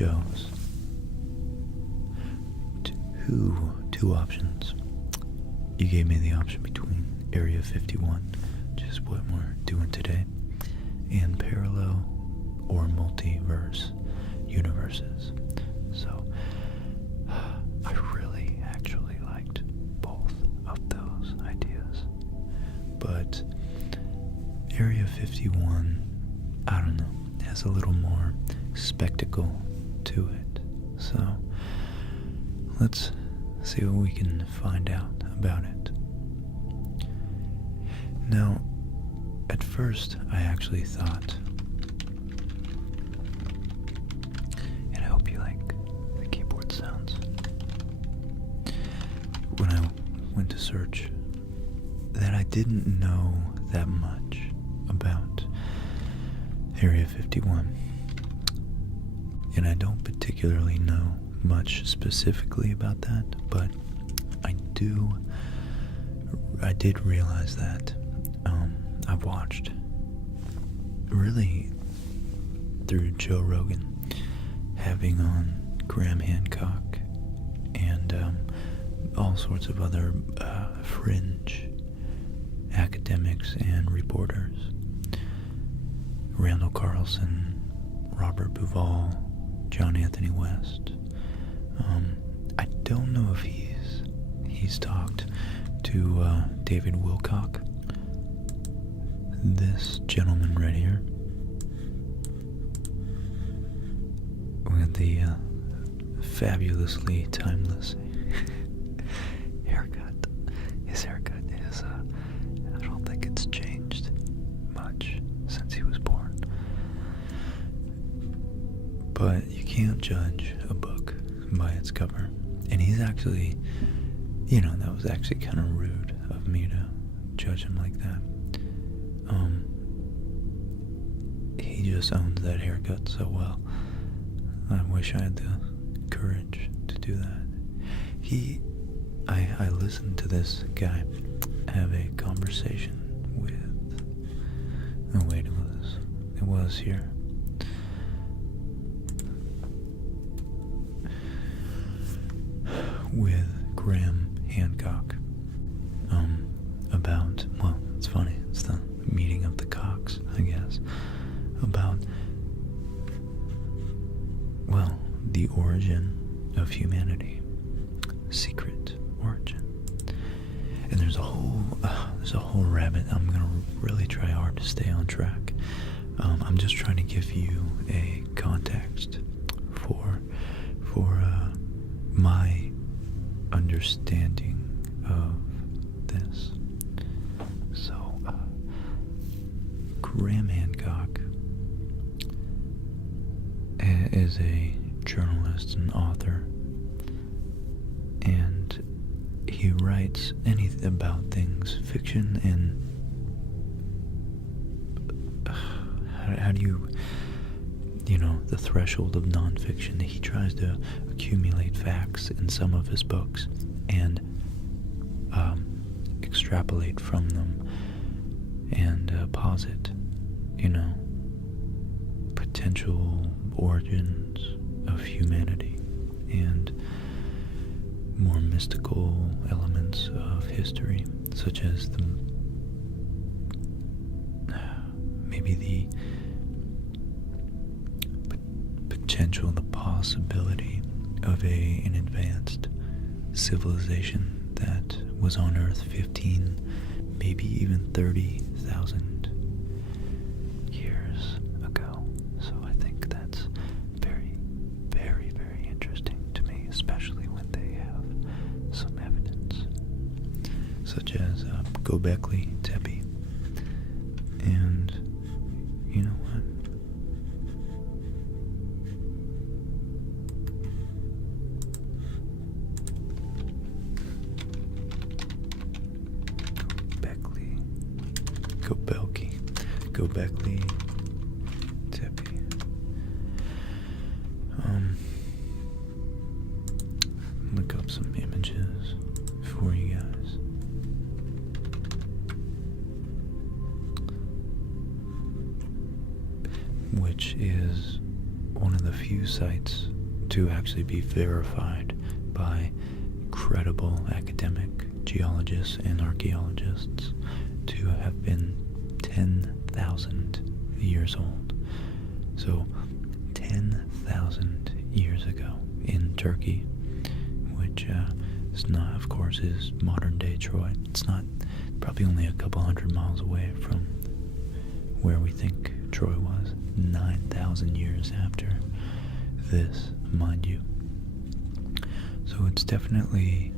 chose two options. You gave me the option between Area 51, which is what we're doing today, and parallel or multiverse universes. So I really actually liked both of those ideas. But Area 51, I don't know, has a little more spectacle to it. So let's see what we can find out about it. Now, at first I actually thought, and I hope you like the keyboard sounds, when I went to search, that I didn't know that much about Area 51. And I don't particularly know much specifically about that, but I did realize that I've watched, really through Joe Rogan, having on Graham Hancock and all sorts of other fringe academics and reporters, Randall Carlson, Robert Buvall, John Anthony West. I don't know if he's talked to David Wilcock, this gentleman right here, with the fabulously timeless haircut. His haircut is, I don't think it's changed much since he was born. But you can't judge a book by its cover. And he's actually, that was actually kind of rude of me to judge him like that. He just owns that haircut so well. I wish I had the courage to do that. I listened to this guy have a conversation with, oh wait, it was here. With Graham Hancock, about, well, it's funny, it's the meeting of the cocks, I guess, about, well, the origin of humanity, secret origin. And there's a whole rabbit. I'm gonna really try hard to stay on track. I'm just trying to give you a context for my understanding of this. So, Graham Hancock is a journalist and author, and he writes anything about things, fiction and how do you, the threshold of nonfiction. He tries to accumulate facts in some of his books and extrapolate from them and posit, potential origins of humanity and more mystical elements of history, such as maybe the potential, the possibility of an advanced civilization that was on Earth 15, maybe even 30,000 years ago. So I think that's very, very, very interesting to me, especially when they have some evidence, such as Göbekli Tepe. And you know what? Göbekli Tepe. Look up some images for you guys. Which is one of the few sites to actually be verified by credible academic geologists and archaeologists to have been 10,000 years old. So 10,000 years ago in Turkey, which is not, of course, is modern-day Troy. It's not, probably only a couple hundred miles away from where we think Troy was. 9,000 years after this, mind you. So it's definitely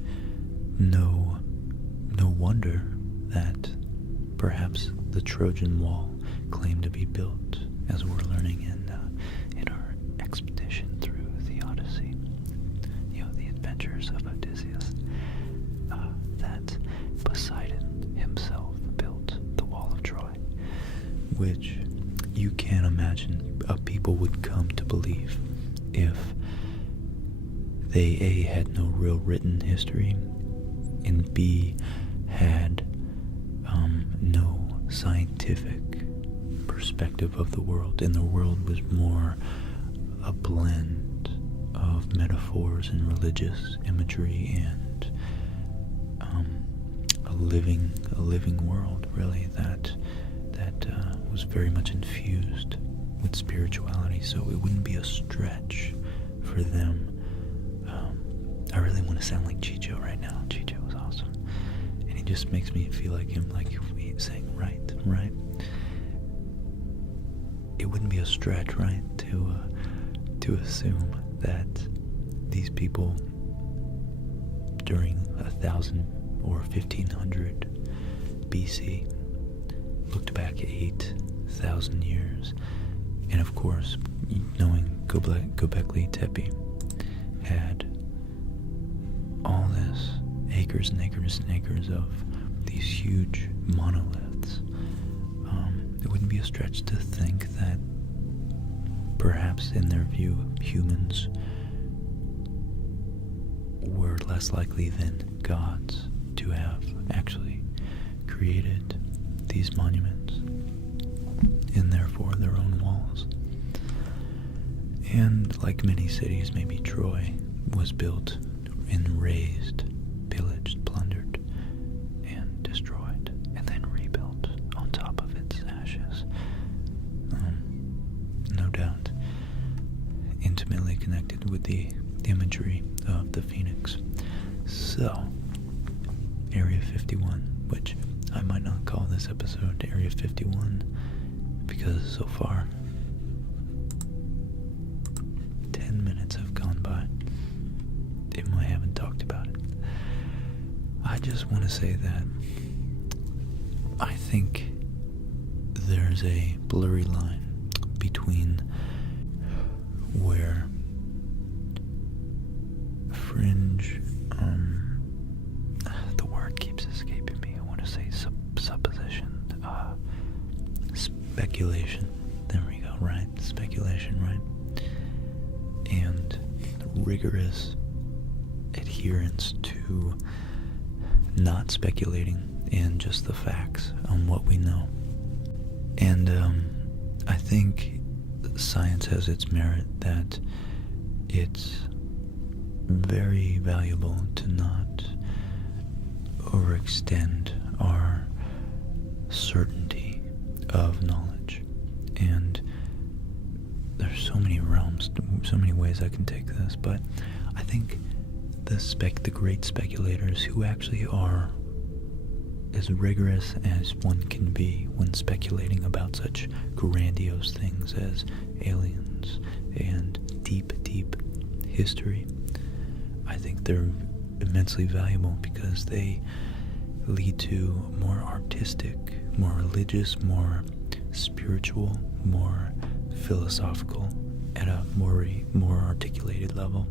no wonder that perhaps the Trojan Wall claimed to be built, as we're learning in our expedition through the Odyssey, the adventures of Odysseus, that Poseidon himself built the Wall of Troy, which you can't imagine people would come to believe if they A, had no real written history, and B, had no scientific perspective of the world, and the world was more a blend of metaphors and religious imagery and a living world, really, that was very much infused with spirituality. So it wouldn't be a stretch for them. I really want to sound like Chicho right now. Chicho was awesome, and he just makes me feel like him, like he's saying right. It wouldn't be a stretch, right, to assume that these people during 1,000 or 1,500 BC looked back 8,000 years, and of course, knowing Göbekli Tepe had all this acres and acres and acres of these huge monoliths. It wouldn't be a stretch to think that perhaps in their view humans were less likely than gods to have actually created these monuments and therefore their own walls. And like many cities, maybe Troy was built and razed, pillaged, plundered, and destroyed, and then rebuilt on top of its ashes. No doubt intimately connected with the imagery of the phoenix. So, Area 51, which I might not call this episode Area 51 because so far 10 minutes have gone by and I haven't talked about it. I just want to say that I think there's a blurry line between where fringe, the word keeps escaping me. I want to say supposition, speculation. There we go, right? Speculation, right? And rigorous adherence to not speculating and just the facts on what we know. And I think science has its merit that it's very valuable to not overextend our certainty of knowledge. And there's so many realms, so many ways I can take this, but I think the great speculators who actually are as rigorous as one can be when speculating about such grandiose things as aliens and deep history, I think they're immensely valuable because they lead to more artistic, more religious, more spiritual, more philosophical, at a more articulated level,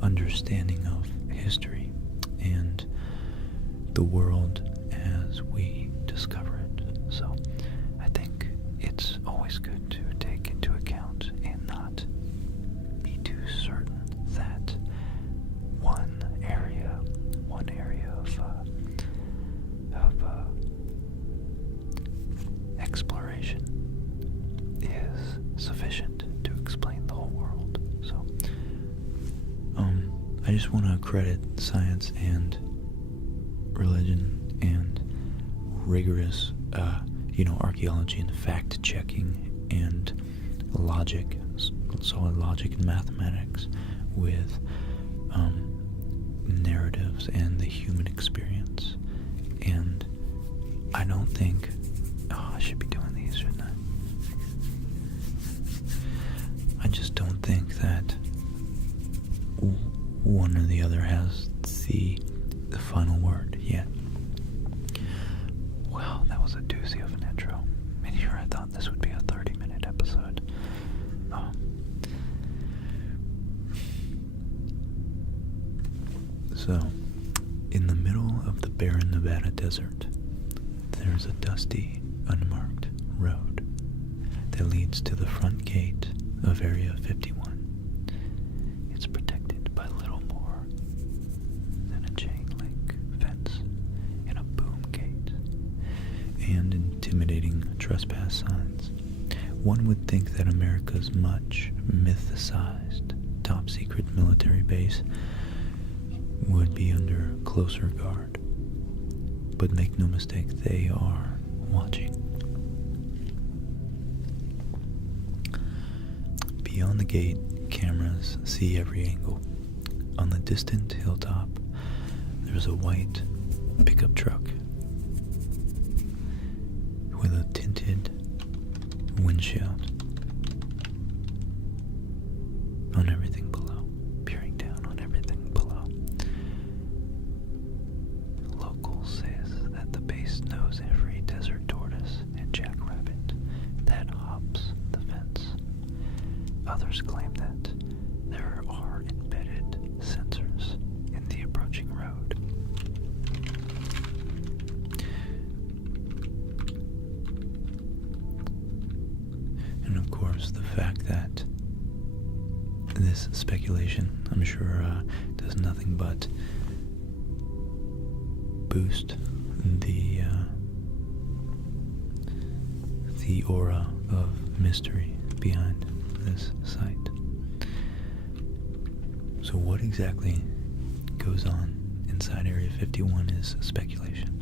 understanding of history and the world as we discover it. So I think it's always good to take into account and not be too certain that one area of exploration is sufficient to explain the whole world. So, I just want to credit science and religion and rigorous, archaeology and fact-checking and logic, solid logic and mathematics with narratives and the human experience. And I don't think... I should be doing these, shouldn't I? I just don't think that one or the other has the final word yet. Well, that was a doozy of an intro. And here I thought this would be a 30-minute episode. So, in the middle of the barren Nevada desert, there's a dusty, unmarked road that leads to the front gate of Area 51. It's protected by little more than a chain link fence and a boom gate and intimidating trespass signs. One would think that America's much mythicized top-secret military base would be under closer guard. But make no mistake, they are watching. Beyond the gate, cameras see every angle. On the distant hilltop, there's a white pickup truck with a tinted windshield on everything below, peering down on everything below. Locals says that the base knows every desert tortoise and jackrabbit that hops the fence. Others claim that there are embedded sensors in the approaching road. And of course, the fact that this speculation, I'm sure, does nothing but boost the aura of mystery behind this site. So what exactly goes on inside Area 51 is speculation.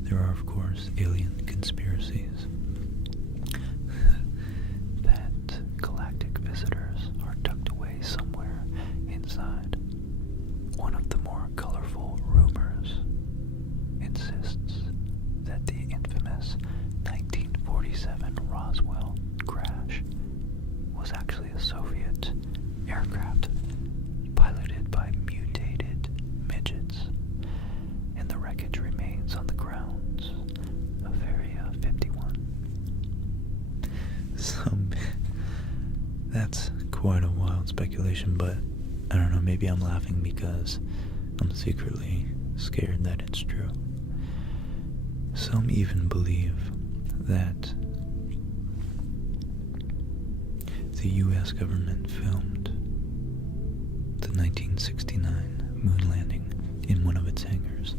There are, of course, alien conspiracies that galactic visitors are tucked away somewhere inside. One of the more colorful rumors insists that the infamous 1947 Roswell crash was actually a Soviet aircraft piloted by mutated midgets, and the wreckage remains on the grounds of Area 51. That's quite a wild speculation, but I don't know, maybe I'm laughing because I'm secretly scared that it's true. Some even believe that the U.S. government filmed the 1969 moon landing in one of its hangars.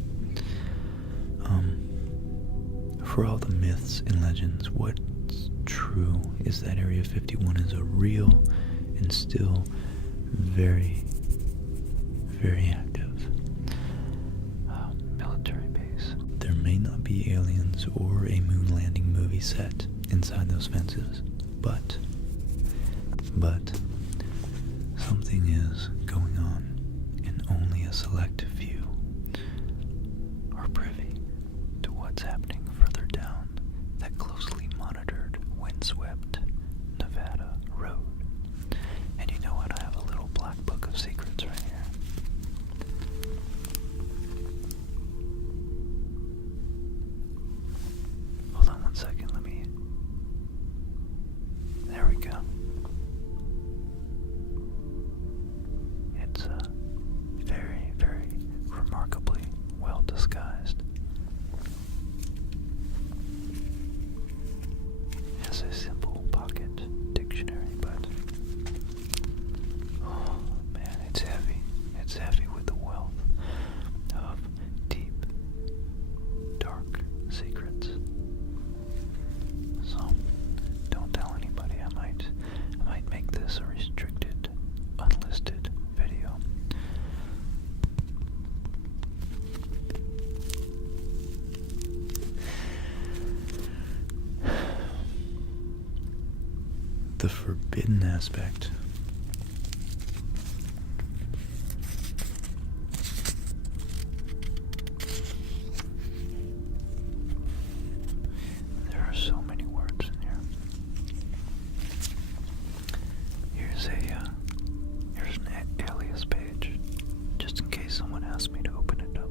For all the myths and legends, what's true is that Area 51 is a real and still very, very active military base. There may not be aliens or a moon landing movie set inside those fences, but something is going on, and only a select few are privy to what's happening further down that closely monitored, windswept Nevada road. And you know what? I have a little black book of secrets right here. Hold on one second, there we go. It's very, very remarkably well disguised. the forbidden aspect. There are so many words in here. Here's an alias page, just in case someone asks me to open it up.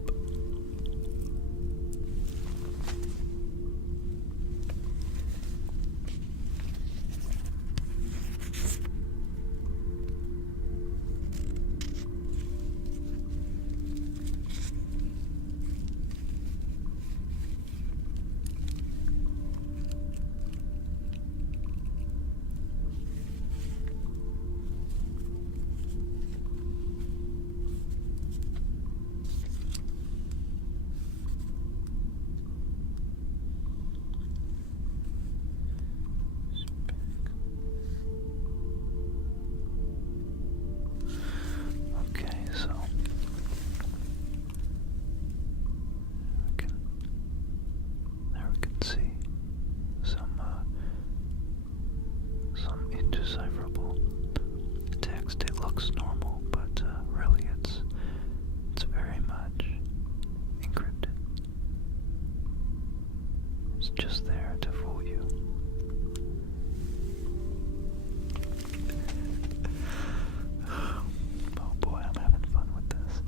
Indecipherable text. It looks normal, but really it's very much encrypted. It's just there to fool you. Oh boy, I'm having fun with this.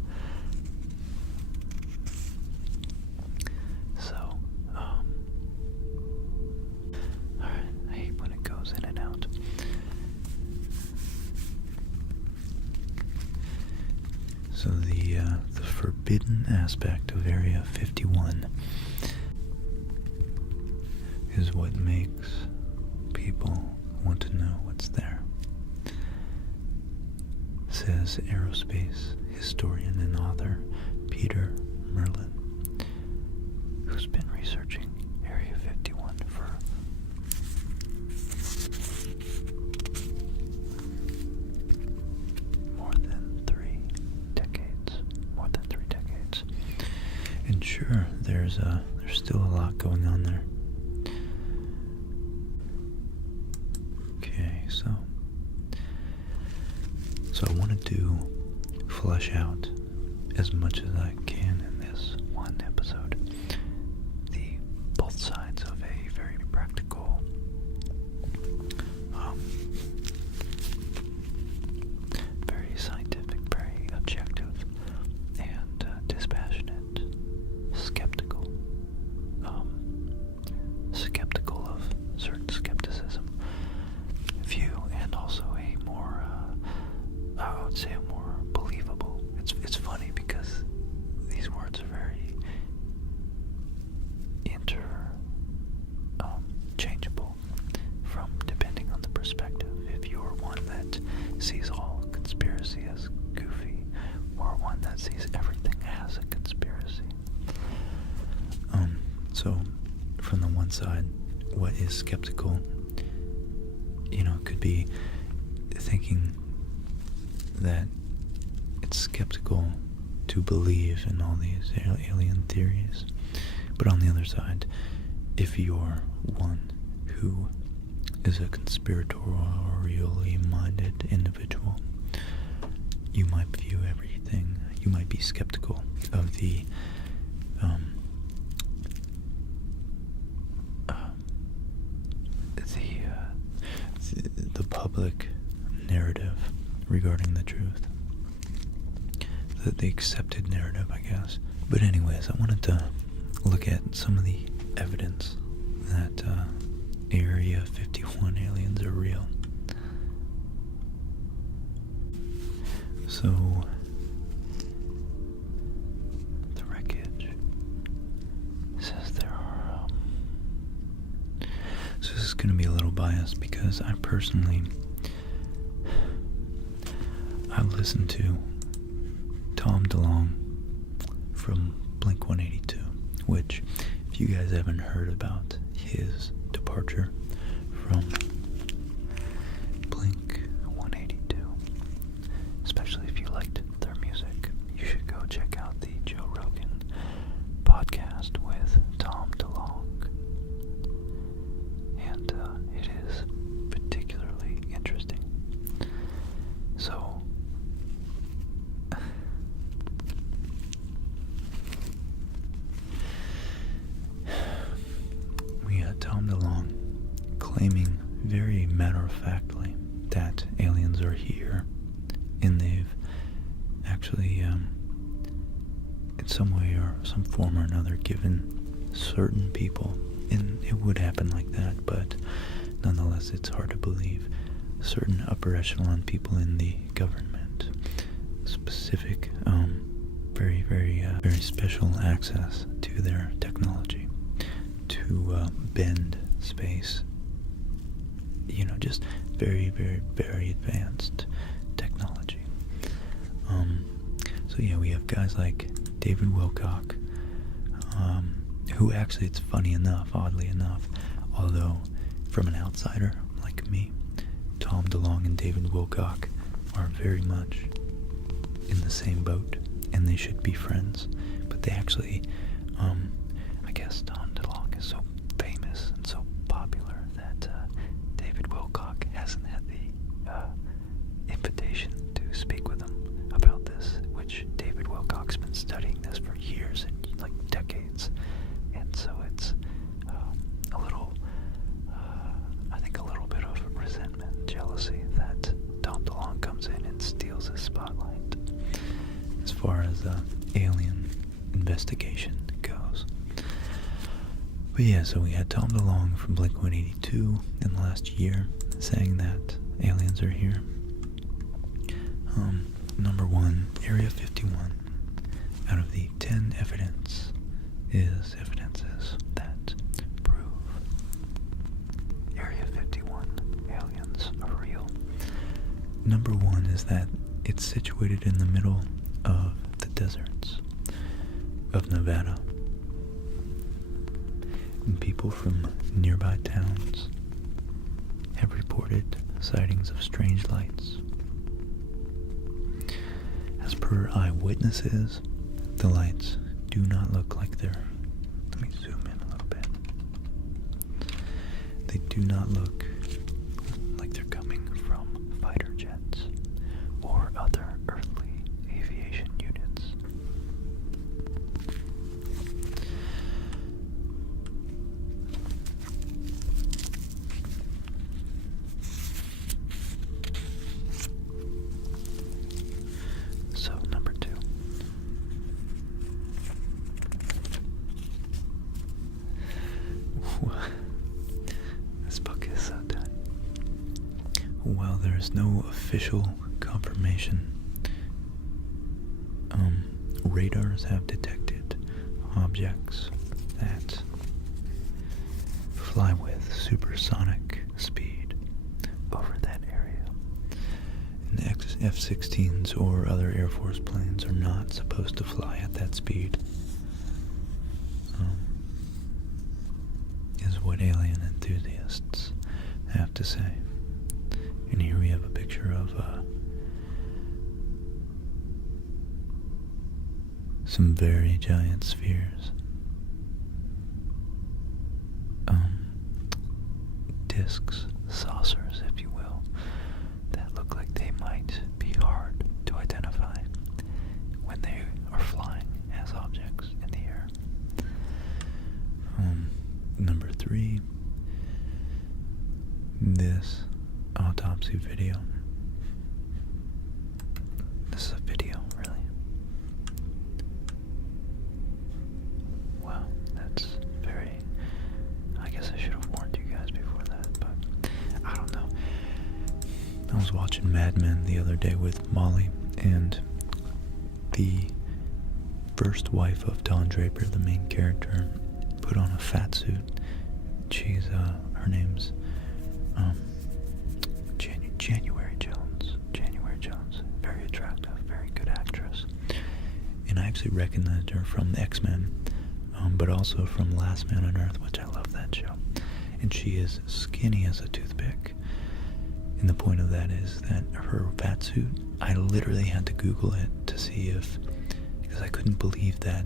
So, alright, I hate when it goes in and out. So the forbidden aspect of Area 51 is what makes people want to know what's there, says aerospace historian and author Peter Merlin, who's been researching Area 51 for more than 3 decades. And sure, there's still a lot going on there. Okay, so I wanted to flesh out as much as I can in this one episode the both sides of a very practical, very scientific, very objective, and dispassionate, skeptical of certain skepticism view, and also a more, I would say, a more believable. It's funny because these words are very changeable from depending on the perspective. If you're one that sees all conspiracy as goofy, or one that sees everything as a conspiracy. So from the one side, what is skeptical, could be thinking that it's skeptical to believe in all these alien theories. But on the other side, if you're one who is a conspiratorially minded individual, you might view everything, you might be skeptical of the public narrative regarding the truth. The accepted narrative, I guess. But anyways, I wanted to look at some of the evidence that Area 51 aliens are real. So, the wreckage says there are, so this is going to be a little biased because I personally, I've listened to Tom DeLonge from Blink-182, which, if you guys haven't heard about his departure from Blink-182, especially if you liked their music, you should go check out the Joe Rogan podcast with Tom DeLonge. And it is particularly claiming very matter-of-factly that aliens are here, and they've actually, in some way or some form or another, given certain people, and it would happen like that, but nonetheless it's hard to believe, certain upper echelon people in the government, specific, very special access to their technology, to bend space, just very advanced technology. So yeah, we have guys like David Wilcock, who actually, it's funny enough, oddly enough, although from an outsider like me, Tom DeLonge and David Wilcock are very much in the same boat, and they should be friends, but they actually, I guess Tom DeLonge is so famous and so popular that David Wilcock hasn't had the invitation to speak with him about this, which David Wilcock's been studying this for years and like decades, and so it's a little, I think a little bit of resentment, jealousy that Tom DeLonge comes in and steals his spotlight as far as alien investigation goes. But yeah, so we had Tom DeLonge from Blink-182 in the last year saying that aliens are here. Number one, Area 51, out of the 10 evidences that prove Area 51 aliens are real. Number one is that it's situated in the middle of the deserts of Nevada, and people from nearby towns have reported sightings of strange lights. As per eyewitnesses, the lights do not look like they're, let me zoom in a little bit, they do not look like they're coming from fighter jets or other earthly aviation units. So, number two. This book is so done. While there is no official confirmation, radars have detected objects that fly with supersonic speed over that area. And F-16s or other Air Force planes are not supposed to fly at that speed, is what alien enthusiasts have to say. And here we have a picture of some very giant spheres, discs, saucers, if you will, that look like they might be hard to identify when they are flying as objects in the air. Number three, this autopsy video. This is a video, really. Wow, that's very, I guess I should have warned you guys before that, but I don't know. I was watching Mad Men the other day with Molly, and the first wife of Don Draper, the main character, put on a fat suit. She's, her name's, January Jones. January Jones. Very attractive, very good actress. And I actually recognized her from the X-Men, but also from Last Man on Earth, which I love that show. And she is skinny as a toothpick. And the point of that is that her fat suit, I literally had to Google it to see if, because I couldn't believe that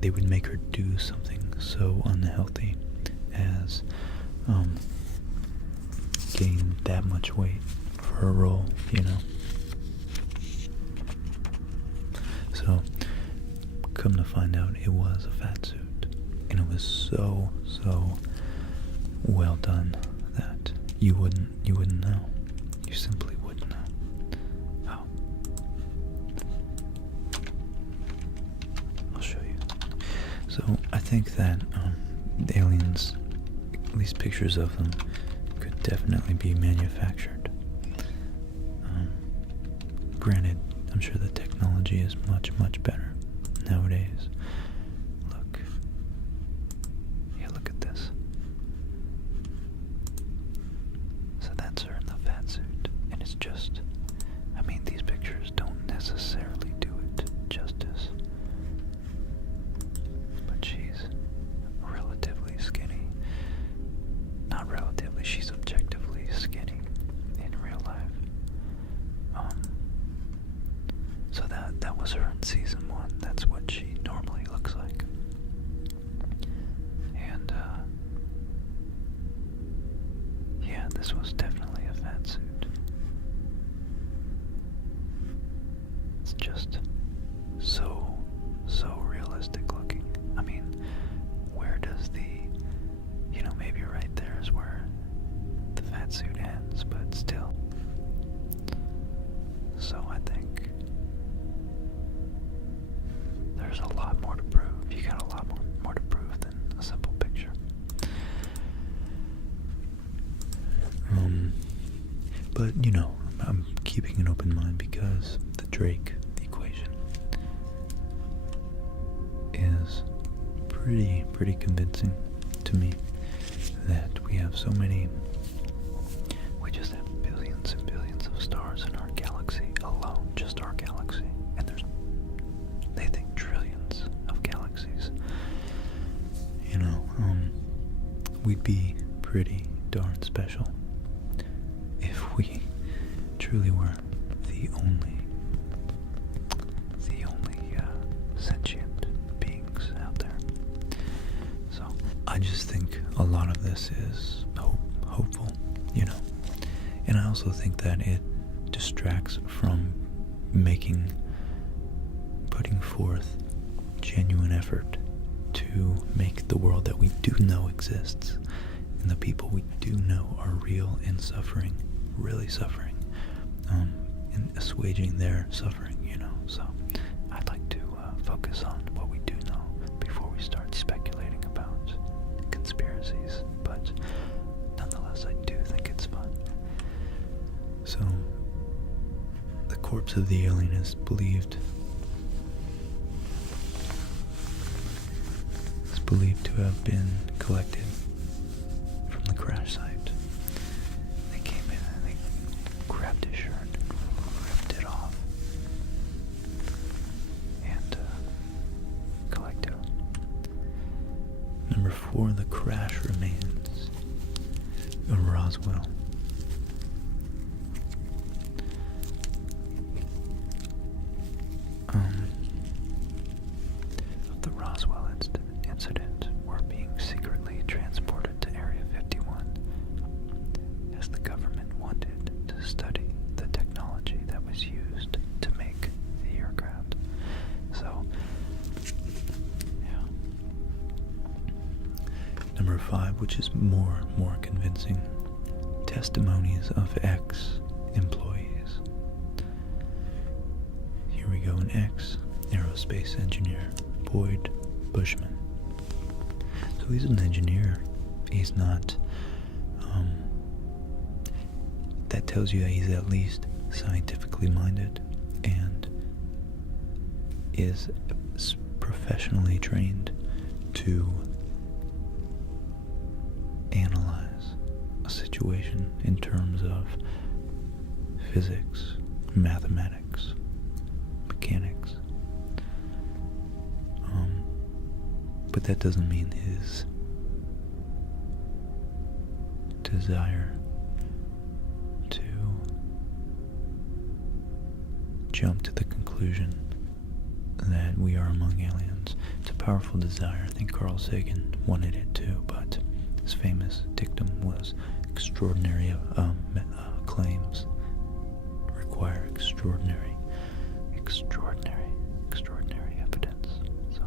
they would make her do something so unhealthy as gain that much weight for her role, you know. So, come to find out, it was a fat suit, and it was so well done. that you wouldn't know. You simply wouldn't know. Oh. I'll show you. So I think that the aliens, at least pictures of them, could definitely be manufactured. Granted, I'm sure the technology is much, much better nowadays. Look. Yeah, look at this. So that's her in the fat suit. And it's just, I mean, these pictures don't necessarily do it justice. But she's relatively skinny. Not relatively, she's objectively skinny in real life. So that was her in season 1. That's what she normally looks like. And yeah, this was definitely a fat suit. It's just so realistic looking. I mean, where does the, maybe right there is where the fat suit ends, but still. So I think there's a lot more to prove. You got a lot more to prove than a simple picture. But, I'm keeping an open mind because the Drake equation is pretty convincing to me that we have so many, we just have billions and billions of stars in our galaxy alone, just our galaxy, and they think trillions of galaxies. We'd be pretty darn special if we truly were the only sentient beings out there. So I just think a lot of this is hopeful, and I also think that it distracts from putting forth genuine effort to make the world that we do know exists and the people we do know are real and suffering, really suffering, and assuaging their suffering, so I'd like to focus on what we do know before we start speculating about conspiracies, but nonetheless I do think it's fun. So the corpse of the alien is believed to have been collected from the crash site. They came in and they grabbed his shirt and ripped it off and collected him. Number 4, the crash remains of Roswell. Of the Roswell incident were being secretly transported to Area 51 as the government wanted to study the technology that was used to make the aircraft. So, yeah. Number 5, which is more convincing, testimonies of ex-employees. Here we go, an ex-aerospace engineer, Boyd Bushman. So he's an engineer. He's not, that tells you that he's at least scientifically minded and is professionally trained to analyze a situation in terms of physics, mathematics, mechanics. But that doesn't mean his desire to jump to the conclusion that we are among aliens. It's a powerful desire. I think Carl Sagan wanted it too, but his famous dictum was extraordinary claims require extraordinary evidence. So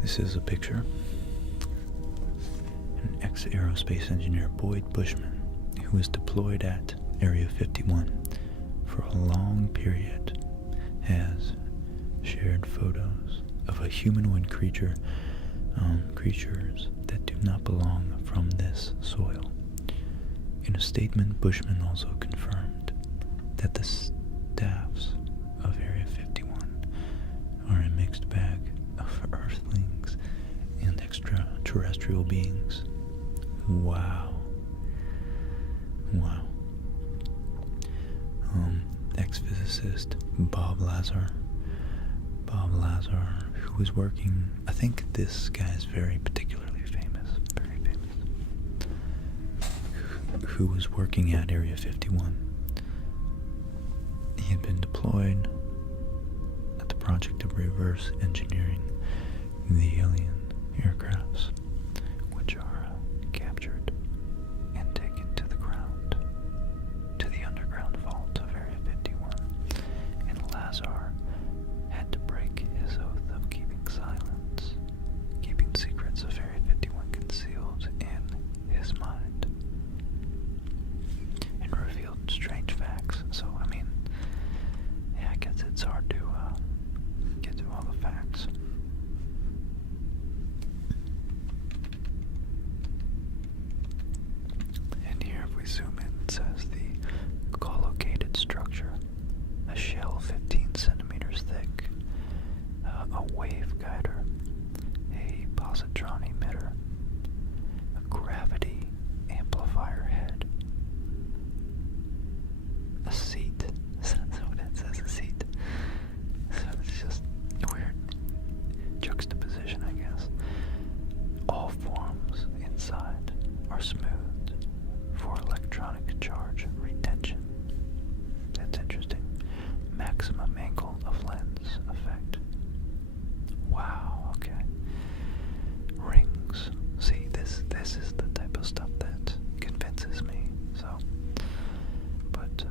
this is a picture, an ex-aerospace engineer Boyd Bushman, who was deployed at Area 51 for a long period, has shared photos of a humanoid creatures that do not belong from this soil. In a statement, Bushman also confirmed that the staffs of Area 51 are a mixed bag of earthlings and extraterrestrial beings. Wow. Wow. Ex-physicist Bob Lazar, who was working, I think this guy is very particularly famous, who was working at Area 51. He had been deployed at the project of reverse engineering the alien aircrafts, which are captured and taken to the ground, to the underground vault of Area 51, and Lazar had to break his oath of keeping silence, keeping secrets of Area 51 concealed in his mind, and revealed strange facts. So, I mean, yeah, I guess it's hard to get to all the facts. And here, if we zoom in, it says the collocated structure, a shell 15 centimeters thick, a waveguider, a positron emitter, a gravity amplifier head, a seat. So that says a seat. So it's just a weird juxtaposition, I guess. All forms inside are smoothed for electronic charge retention. That's interesting. Maximum angle of lens effect. Wow, okay. Rings. See, this is the type of stuff that convinces me. So, but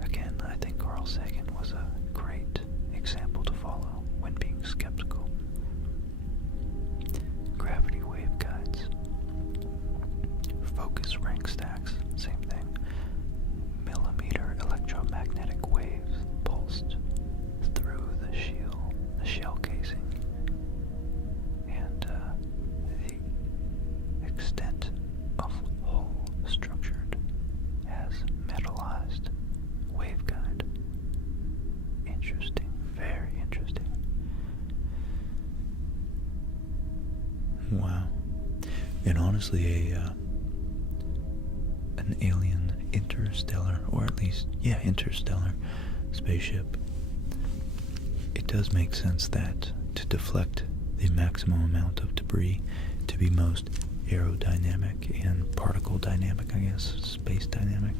again, I think Carl Sagan was a great example to follow when being skeptical. Gravity waveguides. Focus ring stacks, same thing. Millimeter electromagnetic waves pulsed through the shell casing, and the extent of hull structured as metallized waveguide. Interesting, very interesting. Wow. And honestly, an alien interstellar, or at least, interstellar spaceship, it does make sense that to deflect the maximum amount of debris to be most aerodynamic and particle dynamic, I guess, space dynamic,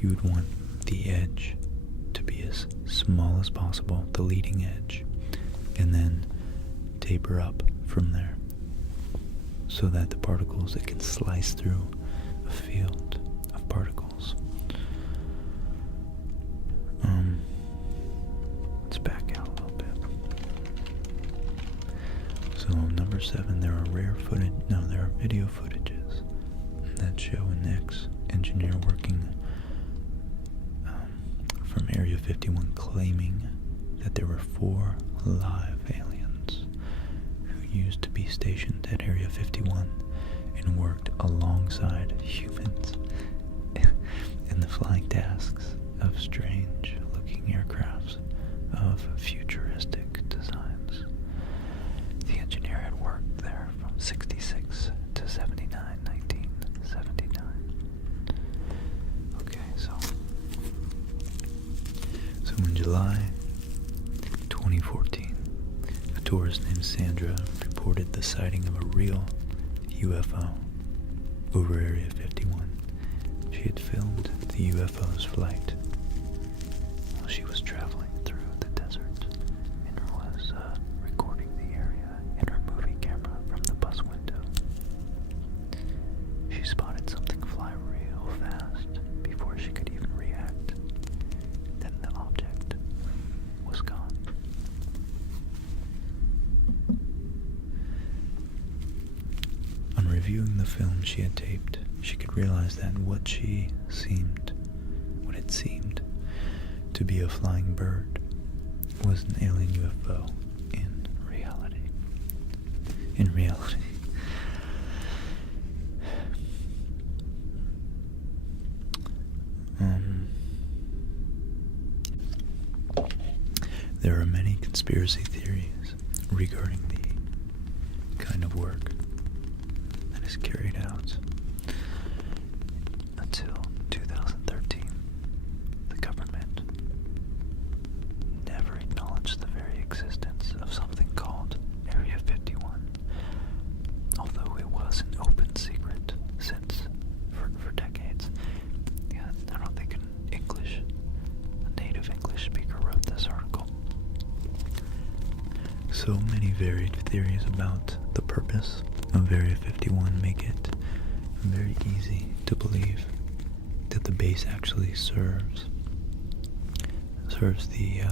you would want the edge to be as small as possible, the leading edge, and then taper up from there, so that the particles, it can slice through a field of particles. Let's back out a little bit. So number 7, there are video footages that show an ex-engineer working from Area 51 claiming that there were 4 live aliens who used to be stationed at Area 51 and worked alongside humans in the flying tasks of strange-looking aircrafts of futuristic designs. The engineer had worked there from 66 to 79, 1979. Okay, so in July 2014, a tourist named Sandra reported the sighting of a real UFO over Area 51. She had filmed the UFO's flight while she was traveling through the desert and was recording the area in her movie camera from the bus window. She spotted something fly real fast before she could even react. Then the object was gone. reviewing the film she had taped, she could realize that what it seemed to be a flying bird was an alien UFO in reality. In reality. There are many conspiracy theories regarding the kind of work that is carried out. Until 2013, the government never acknowledged the very existence of something called Area 51, although it was an open secret since for decades. Yeah, I don't think a native English speaker wrote this article. So many varied theories about the purpose of Area 51 make it very easy to believe that the base actually serves the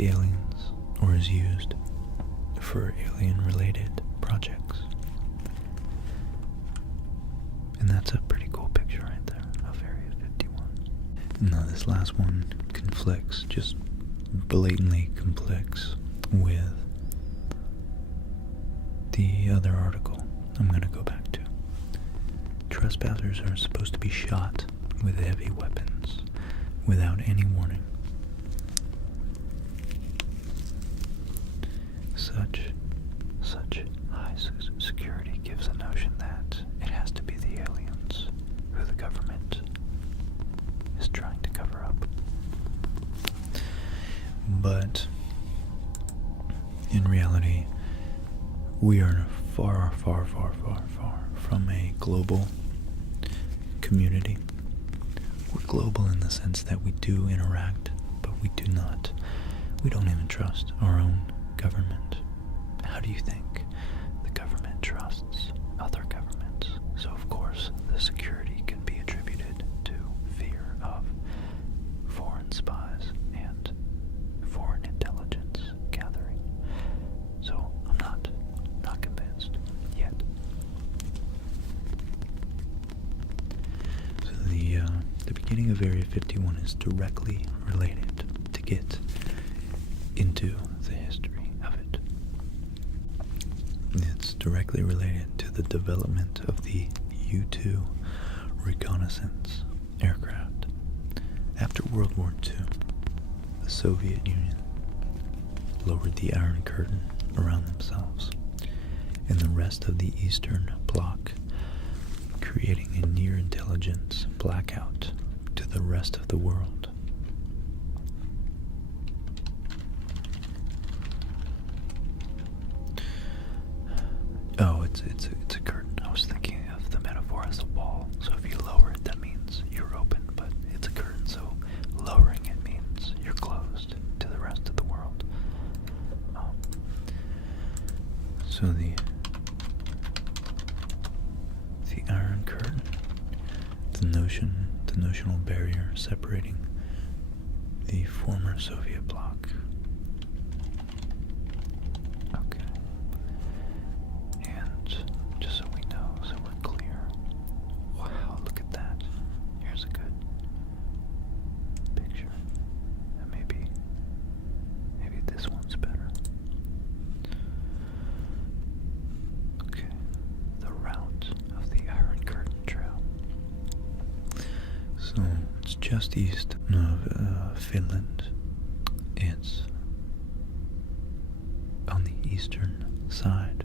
aliens, or is used for alien-related projects. And that's a pretty cool picture right there of Area 51. Now this last one conflicts, just blatantly conflicts with the other article I'm going to go back to. Trespassers are supposed to be shot with heavy weapons without any warning. Such high security gives a notion that it has to be the aliens who the government is trying to cover up. But in reality, we are far, far, far, far, far from a global community. We're global in the sense that we do interact, but we don't even trust our own government. How do you think the government trusts other governments? So of course, the security can be attributed to fear of foreign spies and foreign intelligence gathering. So I'm not convinced yet. So the beginning of Area 51 is directly related to get into the history of it. It's directly related to the development of the U-2 reconnaissance aircraft. After World War II, the Soviet Union lowered the Iron Curtain around themselves and the rest of the Eastern Bloc, creating a near-intelligence blackout to the rest of the world. Oh, it's a curtain. I was thinking of the metaphor as a wall. So if you lower it, that means you're open, but it's a curtain, so lowering it means you're closed to the rest of the world. So the Iron Curtain, the notional barrier separating the former Soviet bloc. Okay. And just so we know, so we're clear. Wow, look at that. Here's a good picture. And maybe this one's better. Okay. The route of the Iron Curtain Trail. So it's just east of Finland. It's on the eastern side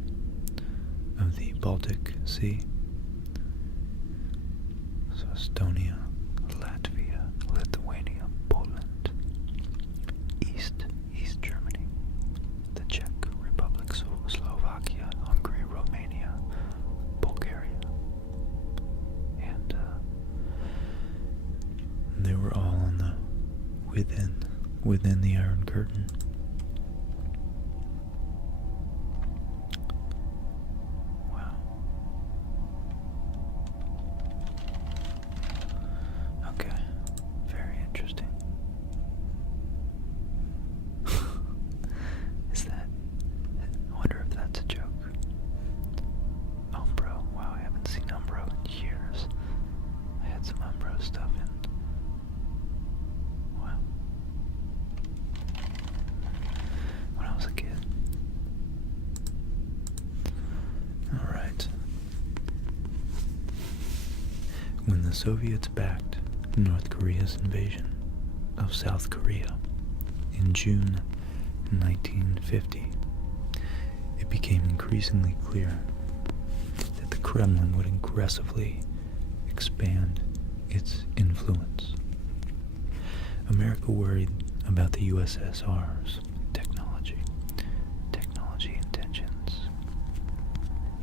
of the Baltic Sea. So Estonia, Latvia, Lithuania, Poland, East Germany, the Czech Republic, Slovakia, Hungary, Romania, Bulgaria, and they were all on the within the Iron Curtain. Wow. Okay. Very interesting. I wonder if that's a joke. Oh, bro, the Soviets backed North Korea's invasion of South Korea in June 1950, it became increasingly clear that the Kremlin would aggressively expand its influence. America worried about the USSR's technology intentions,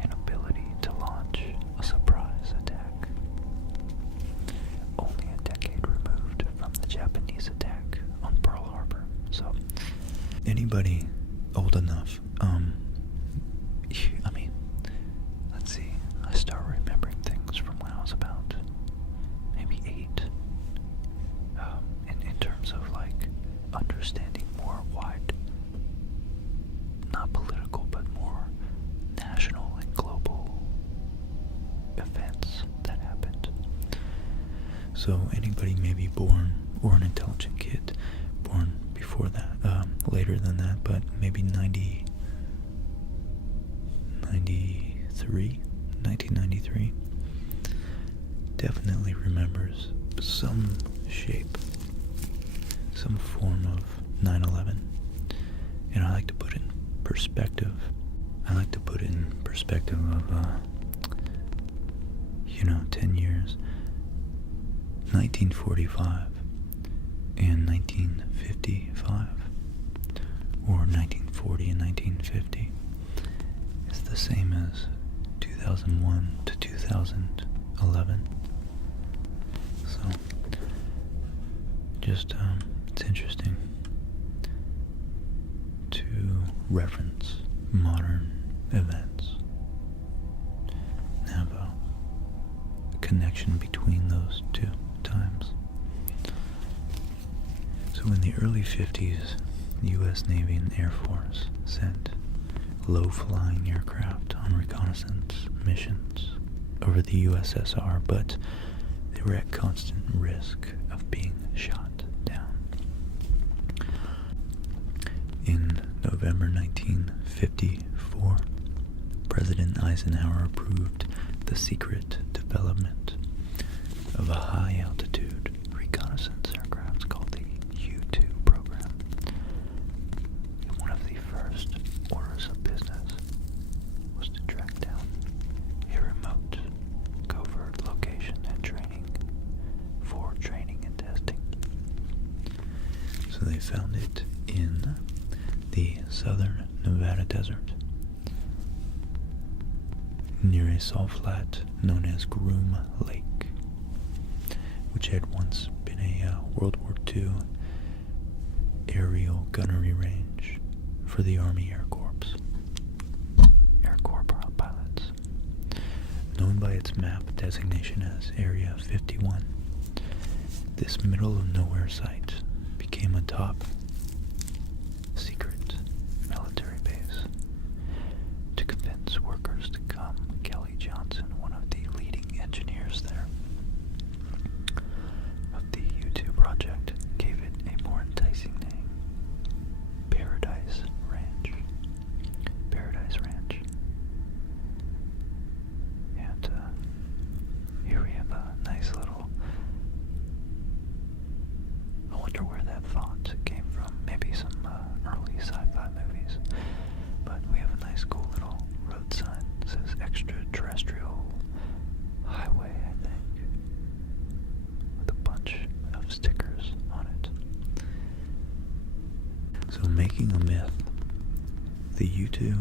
and ability to launch a surprise attack, only a decade removed from the Japanese attack on Pearl Harbor. So, anybody old enough, let's see, I start remembering things from when I was about maybe 8, in terms of like understanding more wide, not political, but more national and global events that happened. So anybody maybe born, or an intelligent kid born before that, later than that, but maybe 1993, definitely remembers some shape, some form of 9/11. And I like to put it in perspective. I like to put it in perspective of, 10 years. 1945 and 1955, or 1940 and 1950, is the same as 2001 to 2011. So, just, it's interesting to reference modern events and have a connection between those two times. So in the early 50s, the U.S. Navy and Air Force sent low-flying aircraft on reconnaissance missions over the USSR, but they were at constant risk of being shot down. In November 1954, President Eisenhower approved the secret development of a high-altitude reconnaissance aircraft called the U-2 program. And one of the first orders of business was to track down a remote, covert location and training for training and testing. So they found it in the southern Nevada desert, near a salt flat known as Groom Lake, which had once been a World War II aerial gunnery range for the Army Air Corps pilots. Known by its map designation as Area 51, this middle-of-nowhere site became a top secret military base to convince workers to come. Kelly Johnson, one of the leading engineers there of the U-2 project, gave it a more enticing name: Paradise Ranch. Paradise Ranch. And here we have a nice little, I wonder where that font came from. Maybe some early sci-fi movies. But we have a nice cool little road sign that says Extraterrestrial Highway, I think, with a bunch of stickers on it. So, making a myth, the U-2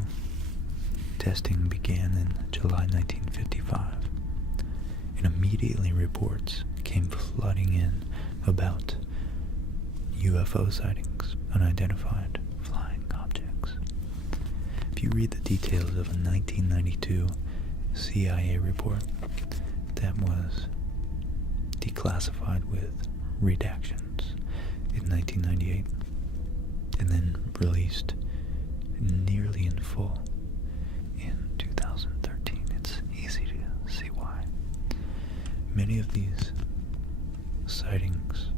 testing began in July 1955, and immediately reports came flooding in about UFO sightings, unidentified flying objects. If you read the details of a 1992 CIA report that was declassified with redactions in 1998 and then released nearly in full in 2013, it's easy to see why. Many of these sightings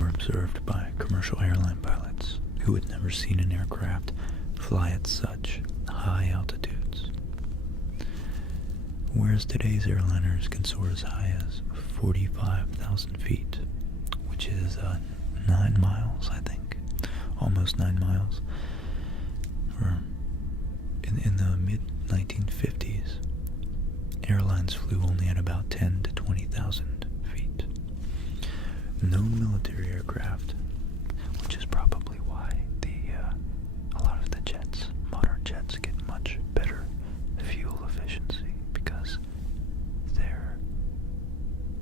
were observed by commercial airline pilots who had never seen an aircraft fly at such high altitudes. whereas today's airliners can soar as high as 45,000 feet, which is 9 miles, I think, almost 9 miles. In the mid-1950s, airlines flew only at about 10 to 20,000 feet. No military aircraft, which is probably why a lot of the jets, modern jets, get much better fuel efficiency, because they're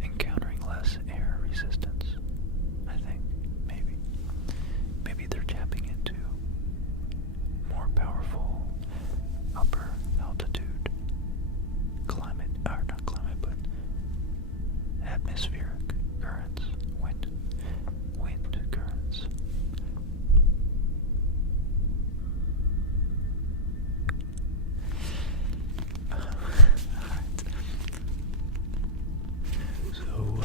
encountering less air resistance. I think maybe they're tapping into more powerful upper altitude climate, or not climate, but atmospheric currents, wind currents. So,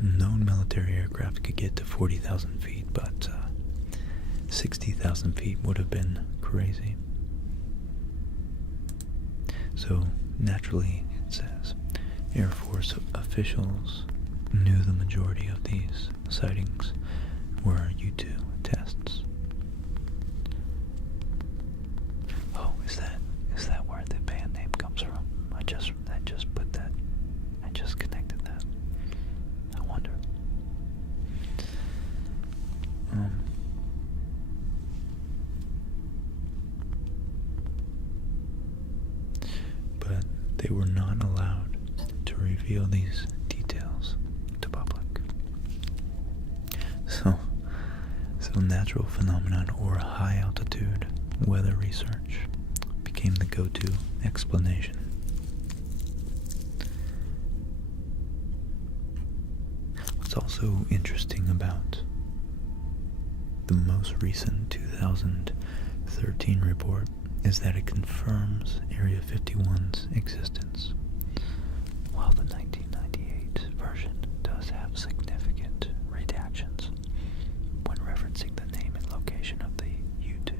known military aircraft could get to 40,000 feet, but 60,000 feet would have been crazy. So, naturally, it says, Air Force officials knew the majority of these sightings were U-2 tests. Oh, is that where the band name comes from? I just put that. I just connected that. I wonder. But they were not allowed to reveal these details to public. So natural phenomenon or high altitude weather research became the go-to explanation. What's also interesting about the most recent 2013 report is that it confirms Area 51's existence, while the 1998 version does have significant redactions when referencing the name and location of the U-2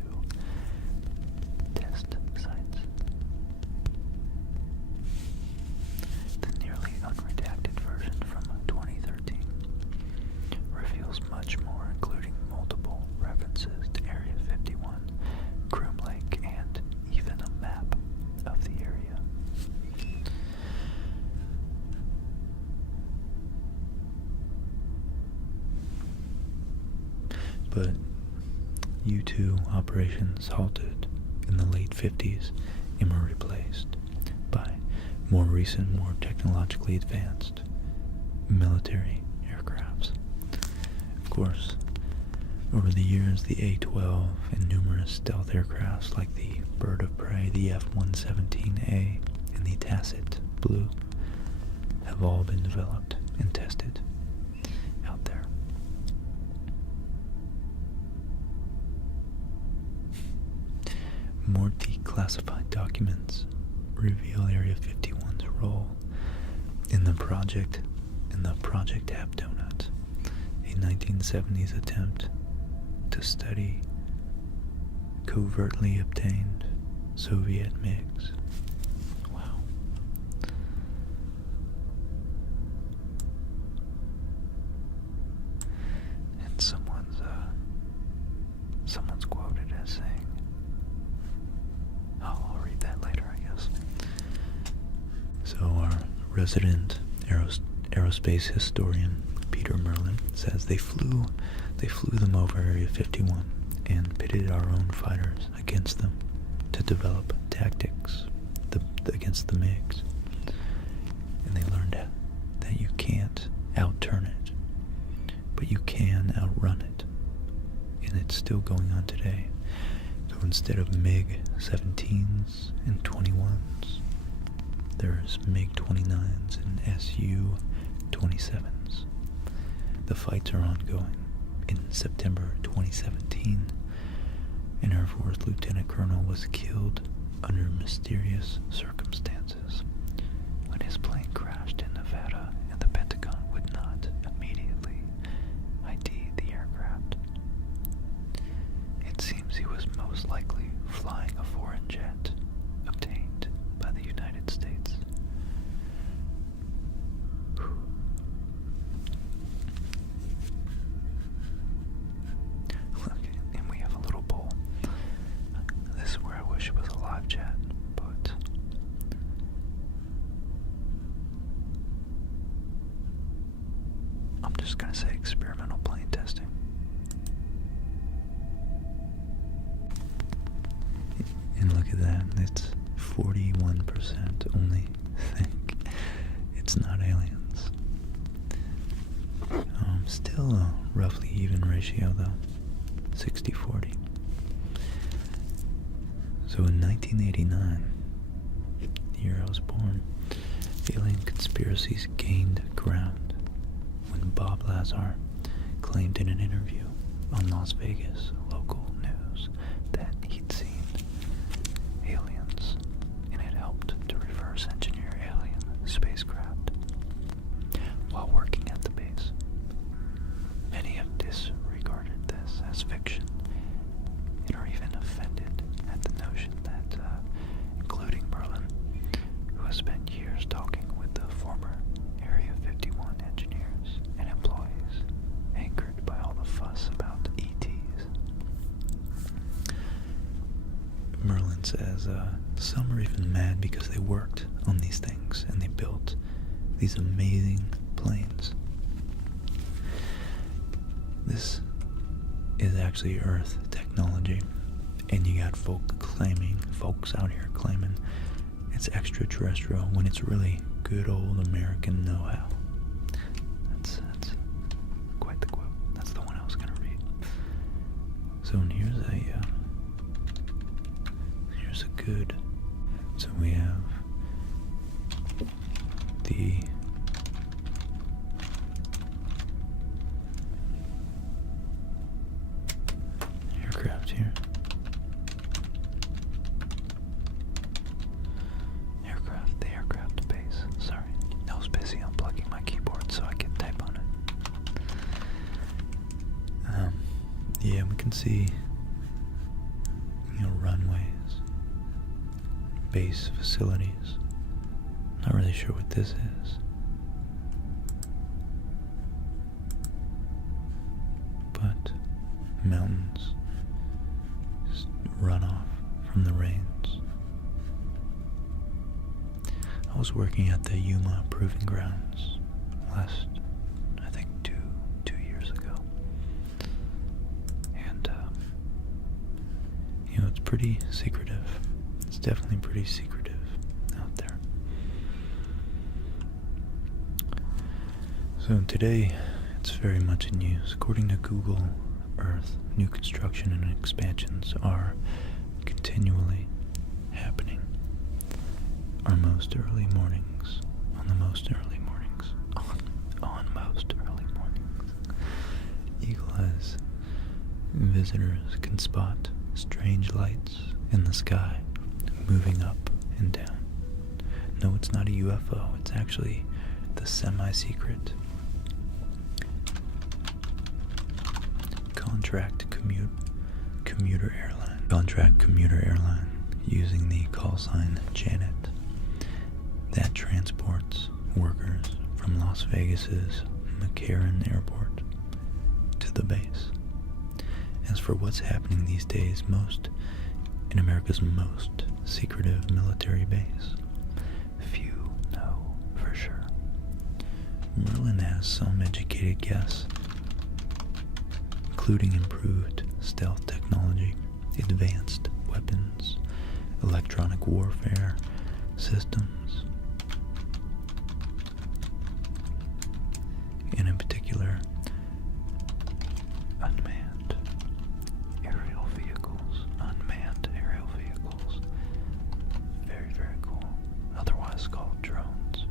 test sites. The nearly unredacted version from 2013 reveals much more, including multiple references to Area 51, Groom Lake, and even a map of the area. But U-2 operations halted in the late 50s and were replaced by more recent, more technologically advanced military aircrafts. Of course, over the years, the A-12 and numerous stealth aircrafts like the Bird of Prey, the F-117A, and the Tacit Blue have all been developed and tested out there. More declassified documents reveal Area 51's role in the Project Half Donut, a 1970s attempt to study covertly obtained Soviet MiGs. Wow. And someone's quoted as saying, I'll read that later, I guess. So our resident aerospace historian Peter Merlin says they flew them over Area 51 and pitted our own fighters against them to develop tactics against the MiGs. And they learned that you can't outturn it, but you can outrun it. And it's still going on today. So instead of MiG-17s and 21s, there's MiG-29s and Su-27s. The fights are ongoing. In September 2017, an Air Force Lieutenant Colonel was killed under mysterious circumstances when his plane crashed in Nevada and the Pentagon would not immediately ID the aircraft. It seems he was most likely flying a foreign jet obtained by the United gonna say experimental plane testing. And look at that, it's 41% only think it's not aliens. Still a roughly even ratio though, 60-40. So in 1989, the year I was born, alien conspiracies gained ground when Bob Lazar claimed in an interview on Las Vegas local news that he'd seen aliens and had helped to reverse engineer alien spacecraft while working at the base. Many have disregarded this as fiction and are even offended at the notion that, including Merlin, who has spent years talking with the former Area 51 engineers and employees, angered by all the fuss about ETs. Merlin says some are even mad because they worked on these things and they built these amazing planes. This is actually Earth technology, and you got folks out here claiming it's extraterrestrial when it's really good old American know-how. That's quite the quote. That's the one I was gonna read. So here's a good. So we have the aircraft here. The aircraft base. Sorry, I was busy unplugging my keyboard so I could type on it. Yeah, we can see, runways, base facilities. Not really sure what this is. But mountains run off from the rains. I was working at the Yuma Proving Grounds last, I think, two years ago. And, it's pretty secretive. It's definitely pretty secretive out there. So today, it's very much in use. According to Google Earth, new construction and expansions are continually happening. On most early mornings. Eagle eyes visitors can spot strange lights in the sky moving up and down. No, it's not a UFO. It's actually the semi-secret contract commuter airline using the call sign Janet that transports workers from Las Vegas's McCarran Airport to the base. As for what's happening these days in America's most secretive military base, few know for sure. Merlin has some educated guess, including improved stealth technology, advanced weapons, electronic warfare systems, and in particular, unmanned aerial vehicles. Very, very cool. Otherwise called drones.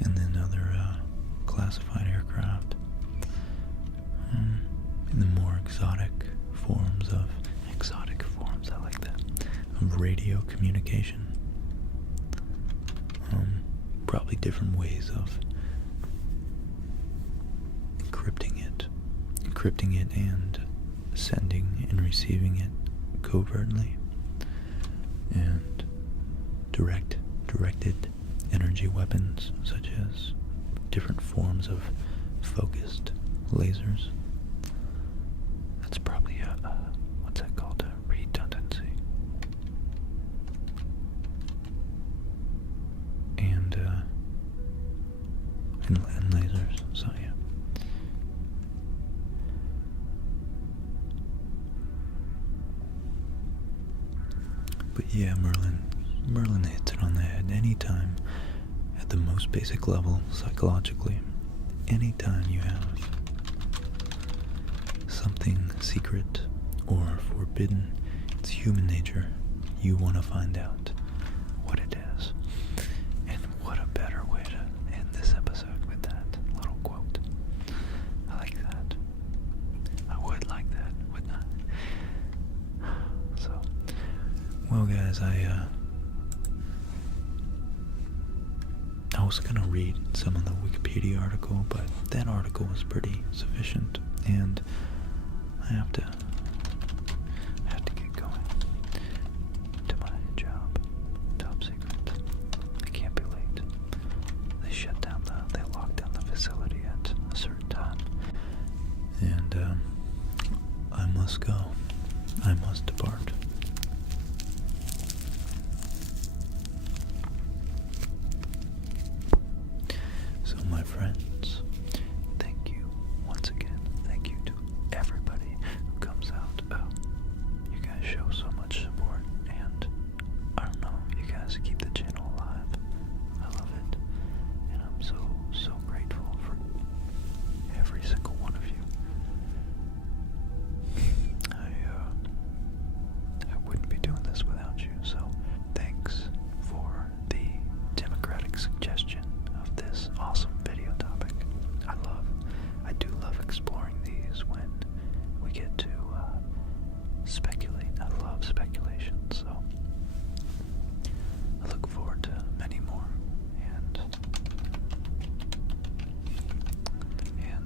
And then other classified aircraft. In the more exotic forms, I like that, of radio communication. Probably different ways of encrypting it and sending and receiving it covertly, and directed energy weapons such as different forms of focused lasers. That's probably what's that called? A redundancy. But yeah, Merlin hits it on the head. Anytime, at the most basic level, psychologically, anytime you have something secret or forbidden, it's human nature. You want to find out what it is. And what a better way to end this episode with that little quote. I like that. I would like that, wouldn't I? So, well guys, I was gonna read some of the Wikipedia article, but that article was pretty sufficient, and I have to get going to my job. Top secret. I can't be late. They locked down the facility at a certain time, and I must go. I must depart. So, my friends, thank you once again. Thank you to everybody who comes out. You guys show so much support, and I don't know, you guys keep the channel alive. I love it, and I'm so grateful for every single one of you. I wouldn't be doing this without you, so thanks for the democratic suggestion of this awesome video topic. I do love exploring these when we get to speculate. I love speculation, so I look forward to many more, and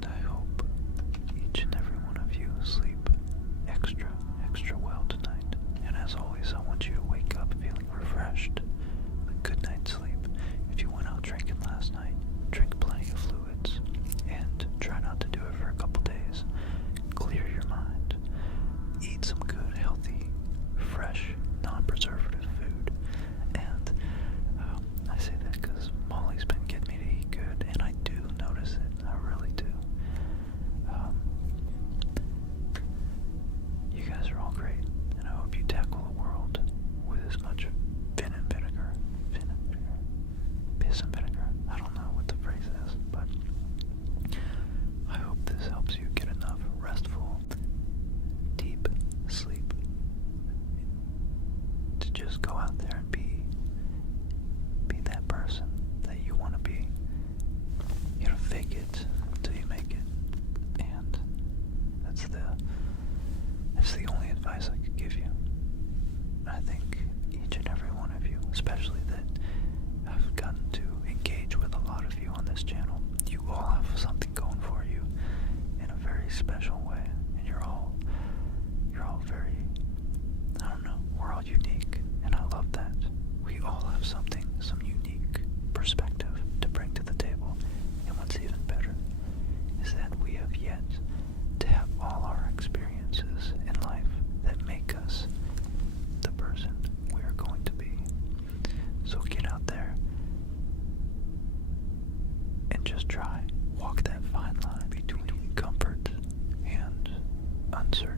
I hope each and every one of you sleep extra well tonight. And as always, I want you to wake up feeling refreshed, a good night's sleep. If you went out drinking last night, drink plenty of fluids, and try not to do it for a couple days. Clear your mind. Eat some good, healthy, fresh, non-preservative food. And I say that because Molly's been getting me to eat good, and I do notice it. I really do. You guys are all great, and I hope you tackle the world with as much piss and vinegar. I don't know what the phrase is, but I hope this helps you get enough restful, deep sleep to just go out there and be that person that you want to be. You know, fake it until you make it, and that's the only advice I could give you. I think each and every one of you, especially that I've gotten to engage with a lot of you on this channel, you all have something going for you in a very special way, and you're all very, I don't know, we're all unique, and I love that. We all have something, some unique perspective to bring to the table, and what's even better is that we have yet to have all our experiences in life that make us the person we are going to be. So get out there and just try. Walk that fine line between comfort and uncertainty.